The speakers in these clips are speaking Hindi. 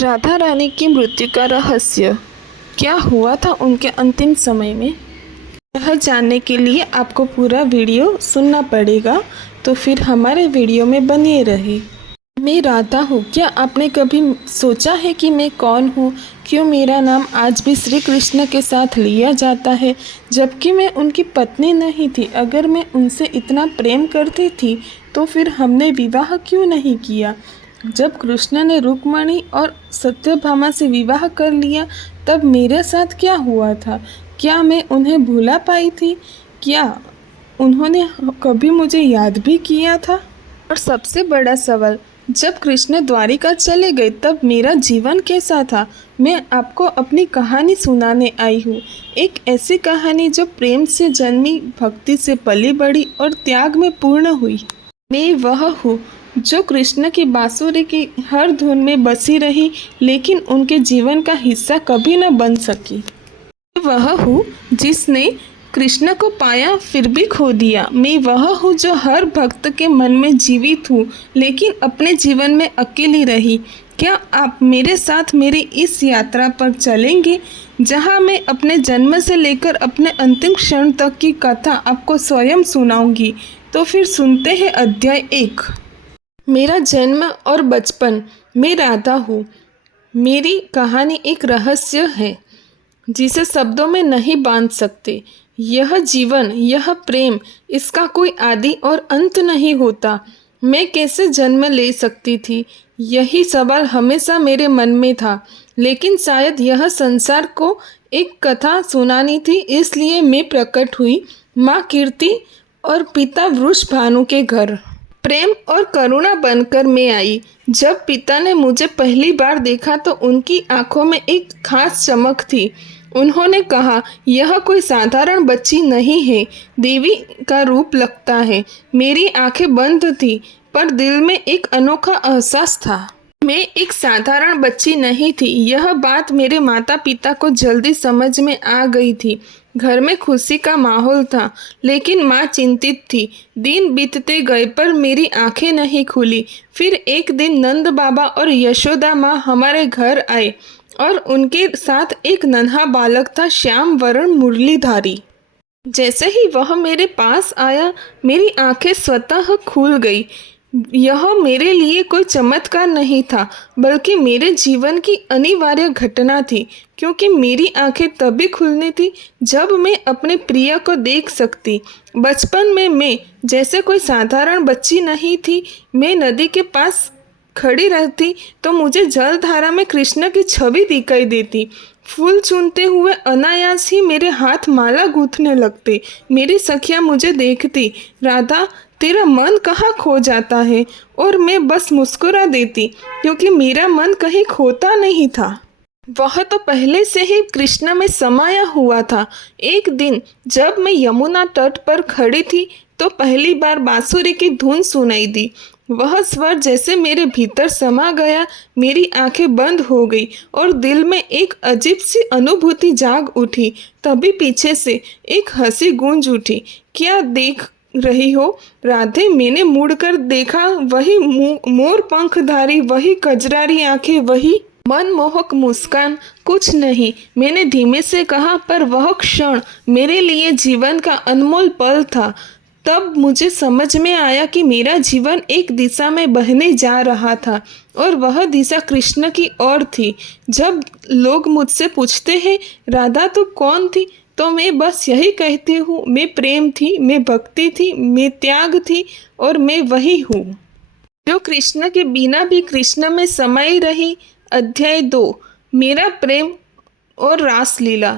राधा रानी की मृत्यु का रहस्य क्या हुआ था उनके अंतिम समय में, यह जानने के लिए आपको पूरा वीडियो सुनना पड़ेगा। तो फिर हमारे वीडियो में बने रहे। मैं राधा हूँ। क्या आपने कभी सोचा है कि मैं कौन हूँ? क्यों मेरा नाम आज भी श्री कृष्ण के साथ लिया जाता है, जबकि मैं उनकी पत्नी नहीं थी? अगर मैं उनसे इतना प्रेम करती थी तो फिर हमने विवाह क्यों नहीं किया? जब कृष्ण ने रुक्मिणी और सत्यभामा से विवाह कर लिया तब मेरे साथ क्या हुआ था? क्या मैं उन्हें भुला पाई थी? क्या उन्होंने कभी मुझे याद भी किया था? और सबसे बड़ा सवाल, जब कृष्ण द्वारिका चले गए तब मेरा जीवन कैसा था? मैं आपको अपनी कहानी सुनाने आई हूँ। एक ऐसी कहानी जो प्रेम से जन्मी, भक्ति से पली बढ़ी और त्याग में पूर्ण हुई। मैं वह हूँ जो कृष्ण की बांसुरी की हर धुन में बसी रही, लेकिन उनके जीवन का हिस्सा कभी न बन सकी। वह हूँ जिसने कृष्ण को पाया फिर भी खो दिया। मैं वह हूँ जो हर भक्त के मन में जीवित हूँ, लेकिन अपने जीवन में अकेली रही। क्या आप मेरे साथ मेरी इस यात्रा पर चलेंगे, जहाँ मैं अपने जन्म से लेकर अपने अंतिम क्षण तक की कथा आपको स्वयं सुनाऊंगी? तो फिर सुनते हैं अध्याय 1। मेरा जन्म और बचपन। मैं राधा हूँ। मेरी कहानी एक रहस्य है जिसे शब्दों में नहीं बांध सकते। यह जीवन, यह प्रेम, इसका कोई आदि और अंत नहीं होता। मैं कैसे जन्म ले सकती थी, यही सवाल हमेशा मेरे मन में था। लेकिन शायद यह संसार को एक कथा सुनानी थी, इसलिए मैं प्रकट हुई माँ कीर्ति और पिता वृषभानु के घर। प्रेम और करुणा बनकर मैं आई। जब पिता ने मुझे पहली बार देखा तो उनकी आंखों में एक खास चमक थी। उन्होंने कहा, यह कोई साधारण बच्ची नहीं है, देवी का रूप लगता है। मेरी आंखें बंद थी, पर दिल में एक अनोखा एहसास था। मैं एक साधारण बच्ची नहीं थी। यह बात मेरे माता पिता को जल्दी समझ में आ गई थी। घर में खुशी का माहौल था, लेकिन माँ चिंतित थी। दिन बीतते गए पर मेरी आंखें नहीं खुली। फिर एक दिन नंद बाबा और यशोदा माँ हमारे घर आए और उनके साथ एक नन्हा बालक था, श्याम वर्ण मुरलीधारी। जैसे ही वह मेरे पास आया, मेरी आंखें स्वतः खुल गई। यह मेरे लिए कोई चमत्कार नहीं था, बल्कि मेरे जीवन की अनिवार्य घटना थी, क्योंकि मेरी आंखें तभी खुलनी थी जब मैं अपने प्रिय को देख सकती। बचपन में मैं जैसे कोई साधारण बच्ची नहीं थी। मैं नदी के पास खड़ी रहती तो मुझे जलधारा में कृष्ण की छवि दिखाई देती। फूल चुनते हुए अनायास ही मेरे हाथ माला गूंथने लगते। मेरी सखियाँ मुझे देखती, राधा तेरा मन कहाँ खो जाता है? और मैं बस मुस्कुरा देती, क्योंकि मेरा मन कहीं खोता नहीं था। वह तो पहले से ही कृष्ण में समाया हुआ था। एक दिन जब मैं यमुना तट पर खड़ी थी तो पहली बार बांसुरी की धुन सुनाई दी। वह स्वर जैसे मेरे भीतर समा गया। मेरी आंखें बंद हो गई और दिल में एक अजीब सी अनुभूति जाग उठी। तभी पीछे से एक हंसी गूंज उठी। क्या देख रही हो राधे? मैंने मुड़कर देखा। वही मोर पंखधारी, वही कजरारी आंखें, वही मनमोहक मुस्कान। कुछ नहीं, मैंने धीमे से कहा, पर वह क्षण मेरे लिए जीवन का अनमोल पल था। तब मुझे समझ में आया कि मेरा जीवन एक दिशा में बहने जा रहा था और वह दिशा कृष्ण की ओर थी। जब लोग मुझसे पूछते हैं, राधा तो कौन थी, तो मैं बस यही कहती हूँ, मैं प्रेम थी, मैं भक्ति थी, मैं त्याग थी, और मैं वही हूँ जो कृष्ण के बिना भी कृष्ण में समाई रही। अध्याय 2। मेरा प्रेम और रासलीला।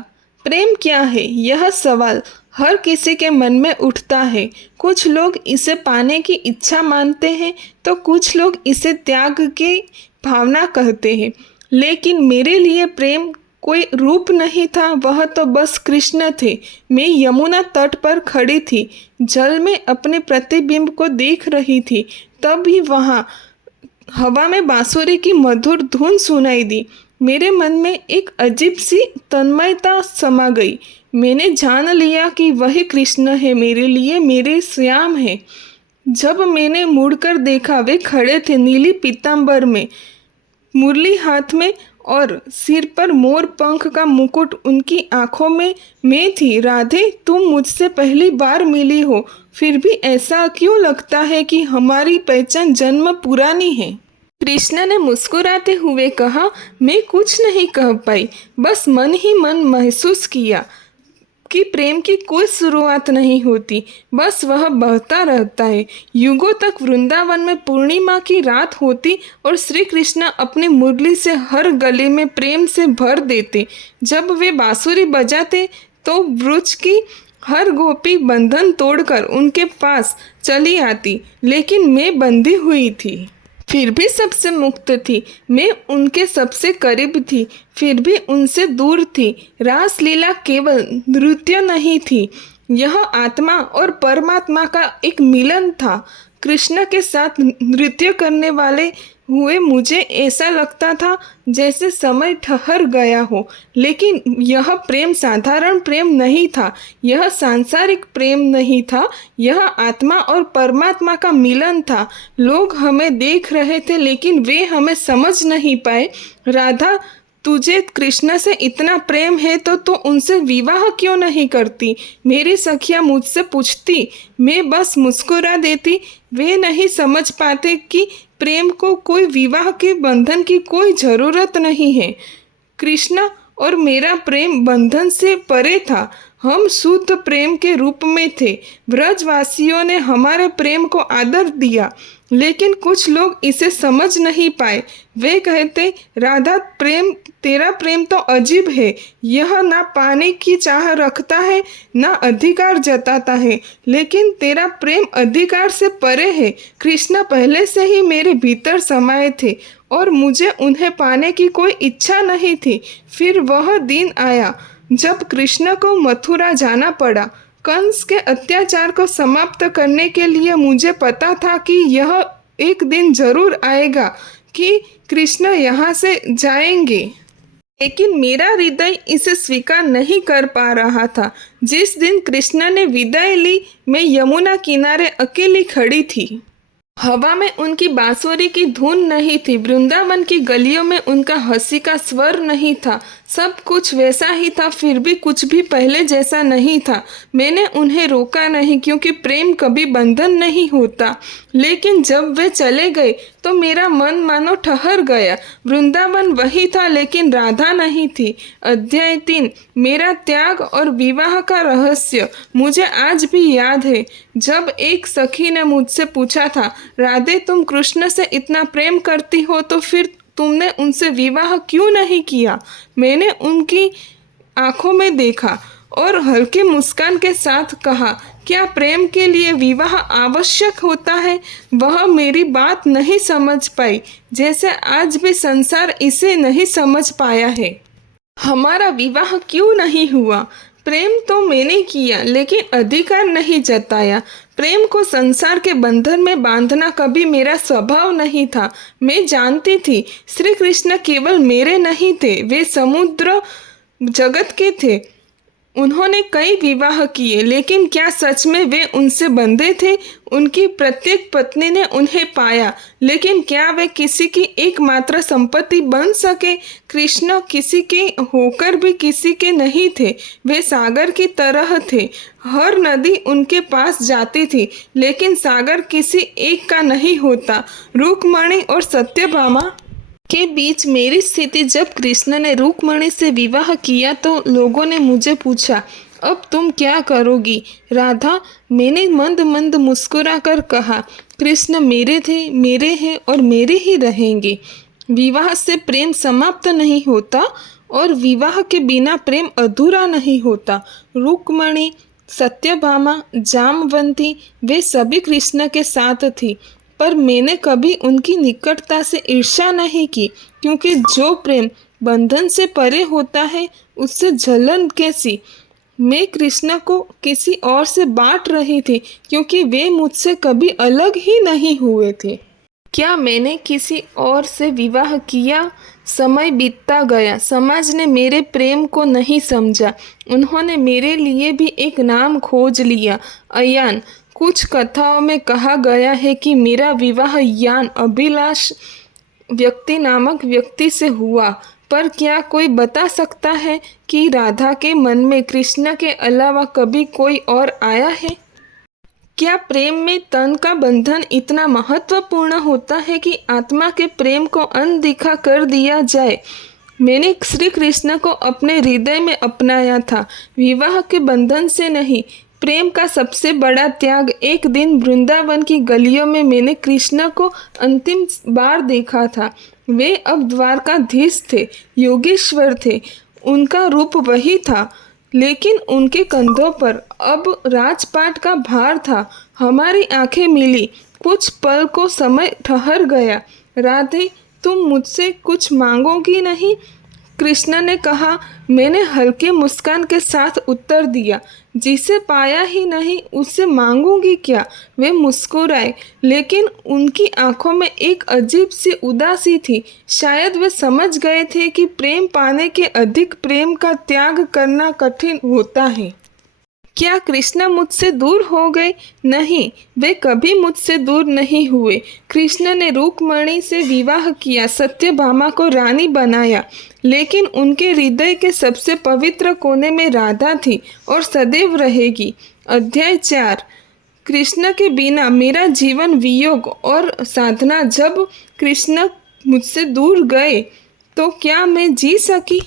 प्रेम क्या है, यह सवाल हर किसी के मन में उठता है। कुछ लोग इसे पाने की इच्छा मानते हैं, तो कुछ लोग इसे त्याग की भावना कहते हैं। लेकिन मेरे लिए प्रेम कोई रूप नहीं था, वह तो बस कृष्ण थे। मैं यमुना तट पर खड़ी थी, जल में अपने प्रतिबिंब को देख रही थी। तभी वहाँ हवा में बांसुरी की मधुर धुन सुनाई दी। मेरे मन में एक अजीब सी तन्मयता समा गई। मैंने जान लिया कि वही कृष्ण है मेरे लिए, मेरे श्याम है। जब मैंने मुड़कर देखा, वे खड़े थे नीली पीतांबर में, मुरली हाथ में और सिर पर मोर पंख का मुकुट उनकी आंखों में मैं थी। राधे, तुम मुझसे पहली बार मिली हो, फिर भी ऐसा क्यों लगता है कि हमारी पहचान जन्म पुरानी है? कृष्ण ने मुस्कुराते हुए कहा, मैं कुछ नहीं कह पाई, बस मन ही मन महसूस किया कि प्रेम की कोई शुरुआत नहीं होती, बस वह बहता रहता है। युगों तक वृंदावन में पूर्णिमा की रात होती और श्री कृष्ण अपनी मुरली से हर गली में प्रेम से भर देते। जब वे बांसुरी बजाते तो ब्रज की हर गोपी बंधन तोड़कर उनके पास चली आती, लेकिन मैं बंधी हुई थी, फिर भी सबसे मुक्त थी। मैं उनके सबसे करीब थी, फिर भी उनसे दूर थी। रासलीला केवल नृत्य नहीं थी, यह आत्मा और परमात्मा का एक मिलन था। कृष्ण के साथ नृत्य करने वाले हुए मुझे ऐसा लगता था जैसे समय ठहर गया हो, लेकिन यह प्रेम साधारण प्रेम नहीं था, यह सांसारिक प्रेम नहीं था, यह आत्मा और परमात्मा का मिलन था। लोग हमें देख रहे थे लेकिन वे हमें समझ नहीं पाए। राधा, तुझे कृष्ण से इतना प्रेम है तो उनसे विवाह क्यों नहीं करती? मेरी सखियां मुझसे पूछती, मैं बस मुस्कुरा देती। वे नहीं समझ पाते कि प्रेम को कोई विवाह के बंधन की कोई ज़रूरत नहीं है। कृष्ण और मेरा प्रेम बंधन से परे था, हम शुद्ध प्रेम के रूप में थे। ब्रजवासियों ने हमारे प्रेम को आदर दिया, लेकिन कुछ लोग इसे समझ नहीं पाए। वे कहते, राधा, तेरा प्रेम तो अजीब है, यह ना पाने की चाह रखता है ना अधिकार जताता है, लेकिन तेरा प्रेम अधिकार से परे है। कृष्ण पहले से ही मेरे भीतर समाये थे और मुझे उन्हें पाने की कोई इच्छा नहीं थी। फिर वह दिन आया जब कृष्ण को मथुरा जाना पड़ा। कंस के अत्याचार को समाप्त करने के लिए मुझे पता था कि यह एक दिन जरूर आएगा कि कृष्ण यहाँ से जाएंगे, लेकिन मेरा हृदय इसे स्वीकार नहीं कर पा रहा था। जिस दिन कृष्ण ने विदाई ली, मैं यमुना किनारे अकेली खड़ी थी। हवा में उनकी बांसुरी की धुन नहीं थी, वृंदावन की गलियों में उनका हंसी का स्वर नहीं था। सब कुछ वैसा ही था, फिर भी कुछ भी पहले जैसा नहीं था। मैंने उन्हें रोका नहीं, क्योंकि प्रेम कभी बंधन नहीं होता। लेकिन जब वे चले गए तो मेरा मन मानो ठहर गया। वृंदावन वही था, लेकिन राधा नहीं थी। अध्याय 3, मेरा त्याग और विवाह का रहस्य। मुझे आज भी याद है जब एक सखी ने मुझसे पूछा था, राधे, तुम कृष्ण से इतना प्रेम करती हो तो फिर तुमने उनसे विवाह क्यों नहीं किया? मैंने उनकी आंखों में देखा और हल्की मुस्कान के साथ कहा, क्या प्रेम के लिए विवाह आवश्यक होता है? वह मेरी बात नहीं समझ पाई, जैसे आज भी संसार इसे नहीं समझ पाया है। हमारा विवाह क्यों नहीं हुआ? प्रेम तो मैंने किया, लेकिन अधिकार नहीं जताया। प्रेम को संसार के बंधन में बांधना कभी मेरा स्वभाव नहीं था। मैं जानती थी श्री कृष्ण केवल मेरे नहीं थे, वे समुद्र जगत के थे। उन्होंने कई विवाह किए, लेकिन क्या सच में वे उनसे बंधे थे? उनकी प्रत्येक पत्नी ने उन्हें पाया, लेकिन क्या वे किसी की एकमात्र संपत्ति बन सके? कृष्ण किसी के होकर भी किसी के नहीं थे, वे सागर की तरह थे। हर नदी उनके पास जाती थी, लेकिन सागर किसी एक का नहीं होता। रुक्मणी और सत्यभामा के बीच मेरी स्थिति। जब कृष्ण ने रुक्मणी से विवाह किया तो लोगों ने मुझे पूछा, अब तुम क्या करोगी राधा? मैंने मंद मंद मुस्कुरा कर कहा, कृष्ण मेरे थे, मेरे हैं और मेरे ही रहेंगे। विवाह से प्रेम समाप्त नहीं होता और विवाह के बिना प्रेम अधूरा नहीं होता। रुक्मणी, सत्यभामा, जामवंती, वे सभी कृष्ण के साथ थी, पर मैंने कभी उनकी निकटता से ईर्ष्या नहीं की, क्योंकि जो प्रेम बंधन से परे होता है उससे जलन कैसी। मैं कृष्ण को किसी और से बांट रही थी, क्योंकि वे मुझसे कभी अलग ही नहीं हुए थे। क्या मैंने किसी और से विवाह किया? समय बीतता गया, समाज ने मेरे प्रेम को नहीं समझा। उन्होंने मेरे लिए भी एक नाम खोज लिया, अयान। कुछ कथाओं में कहा गया है कि मेरा विवाह यान अभिलाष व्यक्ति नामक व्यक्ति से हुआ, पर क्या कोई बता सकता है कि राधा के मन में कृष्ण के अलावा कभी कोई और आया है? क्या प्रेम में तन का बंधन इतना महत्वपूर्ण होता है कि आत्मा के प्रेम को अनदेखा कर दिया जाए? मैंने श्री कृष्ण को अपने हृदय में अपनाया था, विवाह के बंधन से नहीं। प्रेम का सबसे बड़ा त्याग, एक दिन वृंदावन की गलियों में मैंने कृष्ण को अंतिम बार देखा था। वे अब द्वारकाधीश थे, योगेश्वर थे, उनका रूप वही था, लेकिन उनके कंधों पर अब राजपाट का भार था। हमारी आंखें मिली, कुछ पल को समय ठहर गया। राधे, तुम मुझसे कुछ मांगोगी नहीं? कृष्ण ने कहा। मैंने हल्के मुस्कान के साथ उत्तर दिया, जिसे पाया ही नहीं उससे मांगूंगी क्या? वे मुस्कुराए, लेकिन उनकी आंखों में एक अजीब सी उदासी थी। शायद वे समझ गए थे कि प्रेम पाने के अधिक प्रेम का त्याग करना कठिन होता है। क्या कृष्ण मुझसे दूर हो गए? नहीं, वे कभी मुझसे दूर नहीं हुए। कृष्ण ने रुक्मिणी से विवाह किया, सत्यभामा को रानी बनाया, लेकिन उनके हृदय के सबसे पवित्र कोने में राधा थी और सदैव रहेगी। अध्याय 4। कृष्ण के बिना मेरा जीवन वियोग और साधना। जब कृष्ण मुझसे दूर गए तो क्या मैं जी सकी?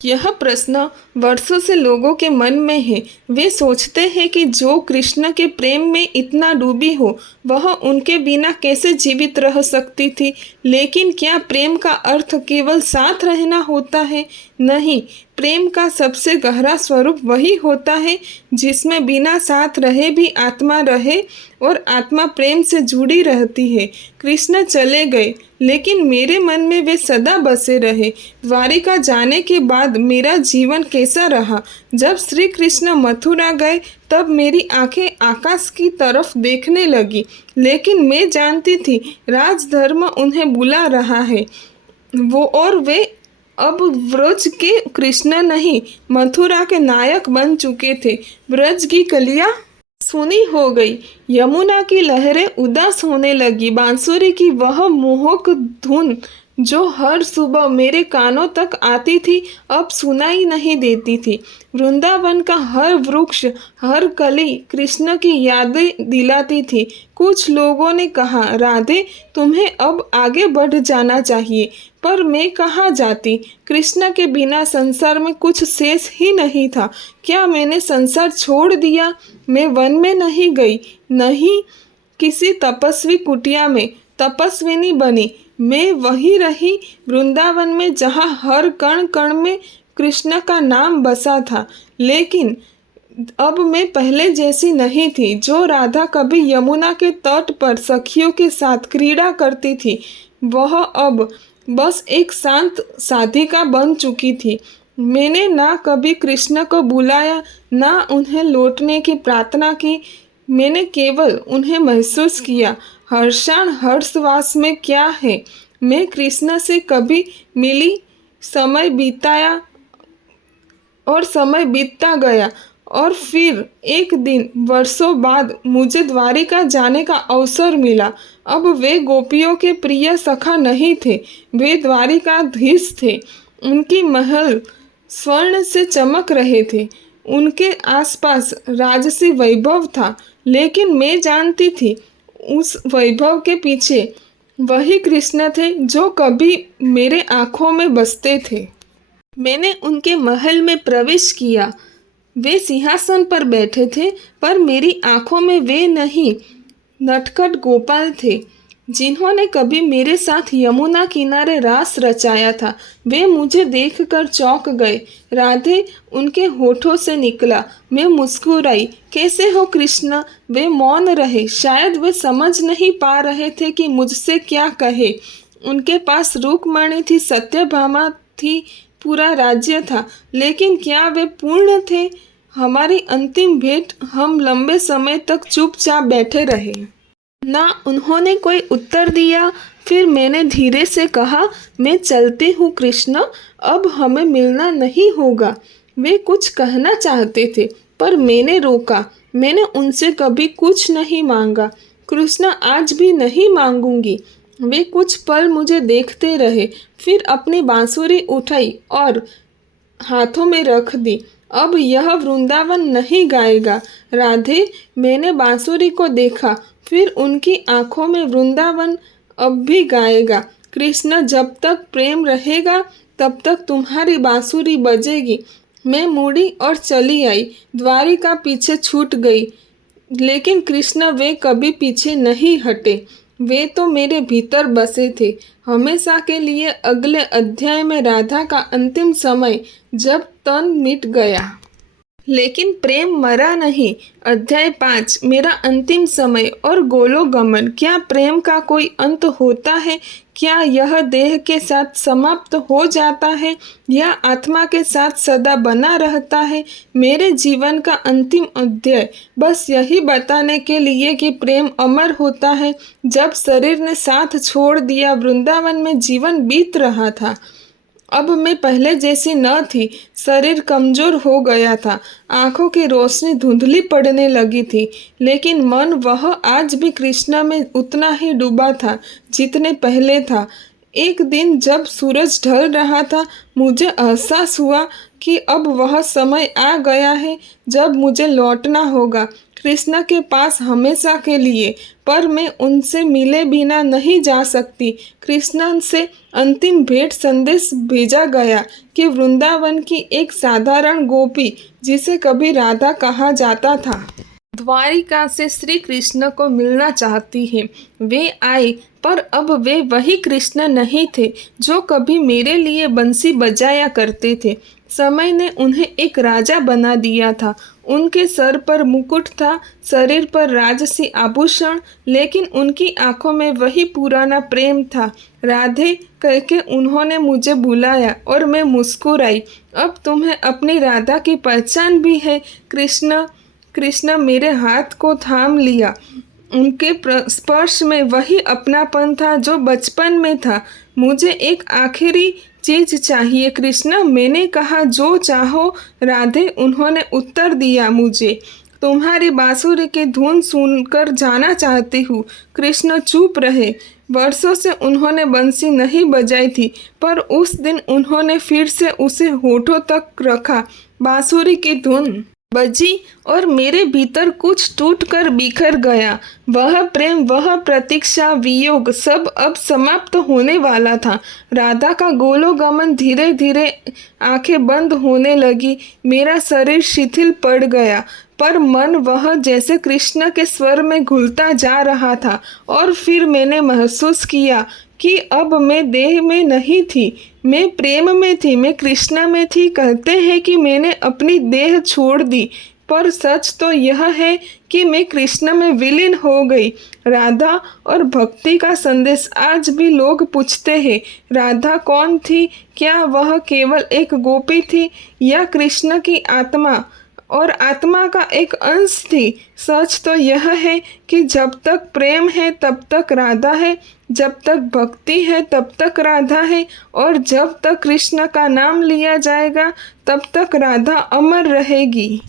यह प्रश्न वर्षों से लोगों के मन में है। वे सोचते हैं कि जो कृष्ण के प्रेम में इतना डूबी हो, वह उनके बिना कैसे जीवित रह सकती थी। लेकिन क्या प्रेम का अर्थ केवल साथ रहना होता है? नहीं, प्रेम का सबसे गहरा स्वरूप वही होता है जिसमें बिना साथ रहे भी आत्मा रहे और आत्मा प्रेम से जुड़ी रहती है। कृष्ण चले गए, लेकिन मेरे मन में वे सदा बसे रहे। द्वारिका जाने के बाद मेरा जीवन कैसा रहा? जब श्री कृष्ण मथुरा गए तब मेरी आंखें आकाश की तरफ देखने लगी, लेकिन मैं जानती थी राजधर्म उन्हें बुला रहा है। वे अब व्रज के कृष्ण नहीं, मथुरा के नायक बन चुके थे। व्रज की कलियां सुनी हो गई, यमुना की लहरें उदास होने लगी। बांसुरी की वह मोहक धुन जो हर सुबह मेरे कानों तक आती थी, अब सुनाई नहीं देती थी। वृंदावन का हर वृक्ष, हर कली कृष्ण की यादें दिलाती थी। कुछ लोगों ने कहा, राधे, तुम्हें अब आगे बढ़ जाना चाहिए, पर मैं कहाँ जाती? कृष्ण के बिना संसार में कुछ शेष ही नहीं था। क्या मैंने संसार छोड़ दिया? मैं वन में नहीं गई, नहीं किसी तपस्वी कुटिया में तपस्विनी बनी। मैं वही रही वृंदावन में, जहाँ हर कण कण में कृष्ण का नाम बसा था। लेकिन अब मैं पहले जैसी नहीं थी। जो राधा कभी यमुना के तट पर सखियों के साथ क्रीड़ा करती थी, वह अब बस एक शांत साधिका बन चुकी थी। मैंने ना कभी कृष्ण को बुलाया, ना उन्हें लौटने की प्रार्थना की। मैंने केवल उन्हें महसूस किया। हर्षाण हर्षवास में क्या है? मैं कृष्ण से कभी मिली, समय बिताया और समय बीतता गया, और फिर एक दिन वर्षों बाद मुझे द्वारिका जाने का अवसर मिला। अब वे गोपियों के प्रिय सखा नहीं थे, वे द्वारिकाधीश थे। उनकी महल स्वर्ण से चमक रहे थे, उनके आसपास राजसी वैभव था, लेकिन मैं जानती थी उस वैभव के पीछे वही कृष्ण थे जो कभी मेरे आँखों में बसते थे। मैंने उनके महल में प्रवेश किया। वे सिंहासन पर बैठे थे, पर मेरी आंखों में वे नहीं, नटखट गोपाल थे, जिन्होंने कभी मेरे साथ यमुना किनारे रास रचाया था। वे मुझे देखकर चौंक गए। राधे, उनके होठों से निकला। मैं मुस्कुराई। कैसे हो कृष्ण? वे मौन रहे। शायद वे समझ नहीं पा रहे थे कि मुझसे क्या कहे। उनके पास रुक्मिणी थी, सत्यभामा थी, पूरा राज्य था, लेकिन क्या वे पूर्ण थे? हमारी अंतिम भेंट, हम लंबे समय तक चुपचाप बैठे रहे। ना उन्होंने कोई उत्तर दिया। फिर मैंने धीरे से कहा, मैं चलती हूँ कृष्ण, अब हमें मिलना नहीं होगा। वे कुछ कहना चाहते थे, पर मैंने रोका। मैंने उनसे कभी कुछ नहीं मांगा, कृष्ण, आज भी नहीं मांगूंगी। वे कुछ पल मुझे देखते रहे, फिर अपनी बांसुरी उठाई और हाथों में रख दी। अब यह वृंदावन नहीं गाएगा। राधे, मैंने बांसुरी को देखा, फिर उनकी आंखों में वृंदावन अब भी गाएगा। कृष्ण, जब तक प्रेम रहेगा तब तक तुम्हारी बांसुरी बजेगी। मैं मुड़ी और चली आई। द्वारिका पीछे छूट गई, लेकिन कृष्ण वे कभी पीछे नहीं हटे। वे तो मेरे भीतर बसे थे हमेशा के लिए। अगले अध्याय में राधा का अंतिम समय, जब तन मिट गया लेकिन प्रेम मरा नहीं। अध्याय 5, मेरा अंतिम समय और गोलोगमन। क्या प्रेम का कोई अंत होता है? क्या यह देह के साथ समाप्त हो जाता है या आत्मा के साथ सदा बना रहता है? मेरे जीवन का अंतिम अध्याय बस यही बताने के लिए कि प्रेम अमर होता है। जब शरीर ने साथ छोड़ दिया, वृंदावन में जीवन बीत रहा था। अब मैं पहले जैसी न थी। शरीर कमजोर हो गया था, आंखों की रोशनी धुंधली पड़ने लगी थी, लेकिन मन वह आज भी कृष्णा में उतना ही डूबा था जितने पहले था। एक दिन जब सूरज ढल रहा था, मुझे एहसास हुआ कि अब वह समय आ गया है जब मुझे लौटना होगा कृष्णा के पास हमेशा के लिए। पर मैं उनसे मिले बिना नहीं जा सकती। कृष्णा से अंतिम भेंट संदेश भेजा गया कि वृंदावन की एक साधारण गोपी, जिसे कभी राधा कहा जाता था, द्वारिका से श्री कृष्ण को मिलना चाहती है। वे आए, पर अब वे वही कृष्ण नहीं थे जो कभी मेरे लिए बंसी बजाया करते थे। समय ने उन्हें एक राजा बना दिया था। उनके सर पर मुकुट था, शरीर पर राजसी आभूषण, लेकिन उनकी आंखों में वही पुराना प्रेम था। राधे कह के उन्होंने मुझे बुलाया और मैं मुस्कुराई। अब तुम्हें अपनी राधा की पहचान भी है? कृष्ण मेरे हाथ को थाम लिया। उनके स्पर्श में वही अपनापन था जो बचपन में था। मुझे एक आखिरी चीज चाहिए कृष्ण, मैंने कहा। जो चाहो राधे, उन्होंने उत्तर दिया। मुझे तुम्हारी बांसुरी की धुन सुनकर जाना चाहती हूँ। कृष्ण चुप रहे। वर्षों से उन्होंने बंसी नहीं बजाई थी, पर उस दिन उन्होंने फिर से उसे होठों तक रखा। बांसुरी की धुन बजी और मेरे भीतर कुछ टूट कर बिखर गया। वह प्रेम, वह प्रतीक्षा, वियोग, सब अब समाप्त होने वाला था। राधा का गोलोगमन धीरे धीरे आंखें बंद होने लगी। मेरा शरीर शिथिल पड़ गया, पर मन वह जैसे कृष्ण के स्वर में घुलता जा रहा था। और फिर मैंने महसूस किया कि अब मैं देह में नहीं थी, मैं प्रेम में थी, मैं कृष्ण में थी। कहते हैं कि मैंने अपनी देह छोड़ दी, पर सच तो यह है कि मैं कृष्ण में विलीन हो गई। राधा और भक्ति का संदेश आज भी लोग पूछते हैं। राधा कौन थी? क्या वह केवल एक गोपी थी या कृष्ण की आत्मा और आत्मा का एक अंश थी? सच तो यह है कि जब तक प्रेम है तब तक राधा है, जब तक भक्ति है तब तक राधा है, और जब तक कृष्ण का नाम लिया जाएगा तब तक राधा अमर रहेगी।